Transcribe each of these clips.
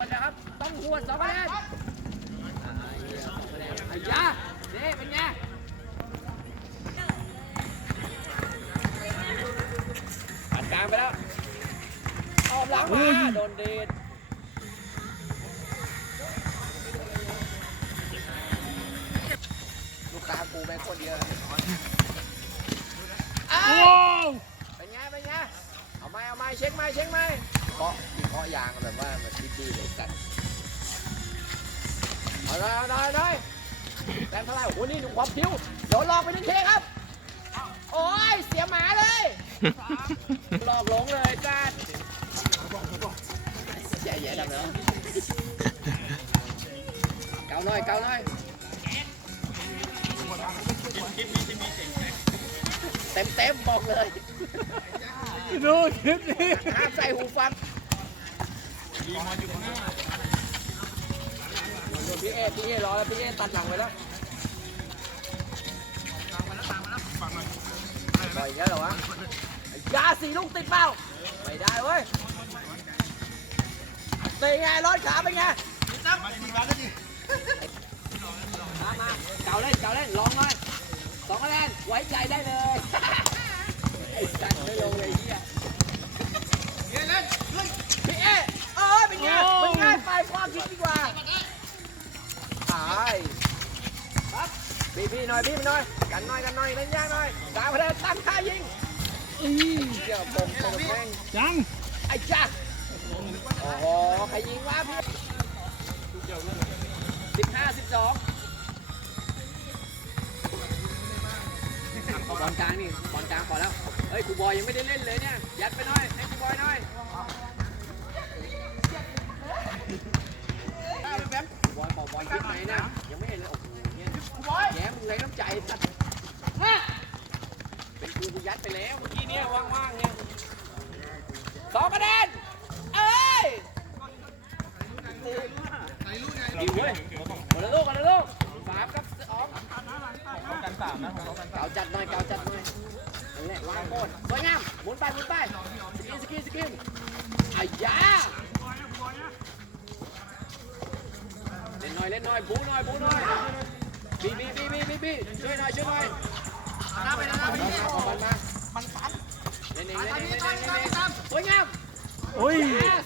นะครับต้องหวดสองคะแนนอ่าเหี้ยสองคะแนนไอ้ยานี่เป็นไงตัดกลางไปแล้วออกหลังมาโดนเดดลูกตากูแม่งโคนเยอะไอ้ยเป็นไงเป็นไงเอาไม้เอาไม้เช็คไม้เช็คไม้เคาะเคาะยางแบบว่ามันดีดีเลยกันเอาหน่อยเอาหน่อยเอาหน่อยแรงเท่าไหร่โอ้โหนี่หนุ่มความผิวโดนหลอกไปหนึ่งเทครับ โอ้ยเสียหมาเลยหลอกหลงเลยจ้าใหญ่ใหญ่ดังเนาะเกาหน่อยเกาหน่อยเต็มเต็มๆบอกเลย ดูคลิปนี้ ห้ามใส่หูฟัง พี่เอพี่เอรอแล้วพี่เอตัดหลังไปแล้วปล่อยแล้วเหรอวะยาสีลูกติดเปล่าไม่ได้เว้ยเป็นไงร้อนขาเป็นไงมามาเก่าเล่นเก่าเล่นลองหน่อยสองคะแนนไว้ใจได้เลย ดดีกว่าตายครับพี่พี่หน่อยพี่หน่อย กันหน่อยกันหน่อยเล่นยากหน่อยกาวคะแนนตั้งค่ายิงอีเกี่ยวปมตรงแม่งจัง ไอ้จ้าโอ้โห ใครยิงวะพี่สิบห้าสิบสองบอลกลางนี่บอลกลางพอแล้ว เฮ้ยครูบอยยังไม่ได้เล่นเลยเนี่ย ยัดไปหน่อย ให้ครูบอยหน่อย บอยบอกบอยคิดไหมเนี่ยยังไม่เห็นเลยโอ้โหเนี่ยแย้มมึง ไรน้สัตว์เป็นกูกูยัดไปแล้วเมื่อกี้เนี่ยว่างๆเนี่ยสองคะแนนเอ้ยดีเว้ยคนละลูกคนละลูกสามกับสองกันสามนะเก่าจัดหน่อยเก่าจัดหน่อยนั่นแหละวางโคตรสวยงามหมุนไปหมุนไปสกินสกินสกินอ้ยาเล่นหน่อยเล่นหน่อยบูหน่อยบูหน่อย พี่ช่วยหน่อยช่วยหน่อยน้าไปนะพี่มันมามันฟันเล่นเองเน่เองเน่เองเล่นเองสวยงามโอ้ย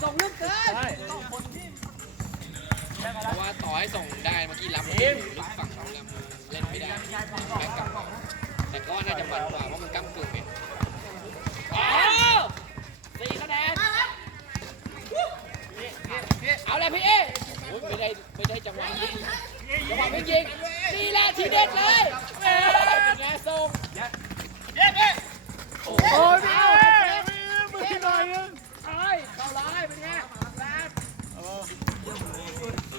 ส่งลึกเกินที่เพราะว่าต่อให้ส่งได้เมื่อกี้รับลึกฝั่งเขาลำเล่นไม่ได้แบ็คกลับแต่ก็น่าจะมันกว่าเพราะมันกั้มกึ่งไง อ๋อสี่คะแนนเอาเลยพี่เอโอ้ย ไม่ได้จังหวะยิงจังหวะไม่ยิงนี่แหละทีเด็ดเลยเอ้ยเป็นไงส่งโอ้โอ้ยยพี่เอาเอ้เจ็บยมือหน่อยนึงเอ้ยเข้าร้ายเป็นไง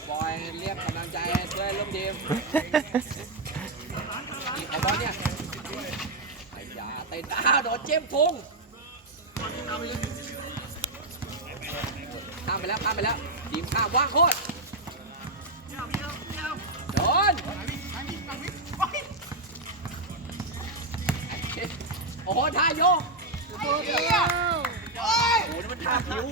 บอยเรียกกำลังใจเพื่อนร่วมทีมอีกไอ้บอลเนี่ยไอ้ยาเตะตาโดนเจมส์พุงข้ามไปแล้วข้ามไปแล้วทีมข้ามว่างโคตร โอ้โหท่าโยกโอ้โหนี่มันท่าผิว